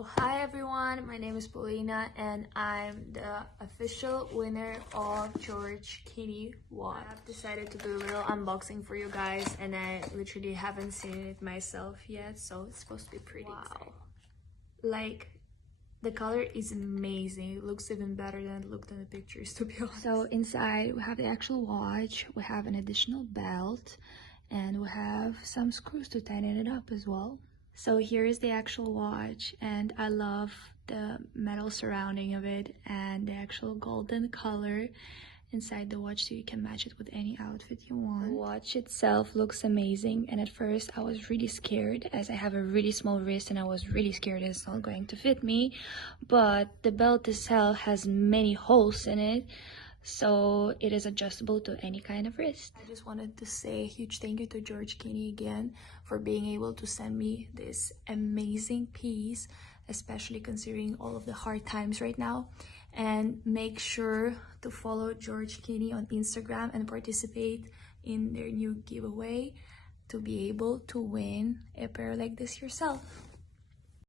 So hi everyone, my name is Paulina and I'm the official winner of George Kini watch. I've decided to do a little unboxing for you guys and I literally haven't seen it myself yet, so it's supposed to be pretty. Wow. Like, the color is amazing. It looks even better than it looked in the pictures, to be honest. So inside we have the actual watch, we have an additional belt, and we have some screws to tighten it up as well. So here is the actual watch, and I love the metal surrounding of it and the actual golden color inside the watch, so you can match it with any outfit you want. The watch itself looks amazing, and at first I was really scared as I have a really small wrist and I was really scared it's not going to fit me, but the belt itself has many holes in it, so it is adjustable to any kind of wrist. I just wanted to say a huge thank you to George Kini again for being able to send me this amazing piece, especially considering all of the hard times right now. And make sure to follow George Kini on Instagram and participate in their new giveaway to be able to win a pair like this yourself.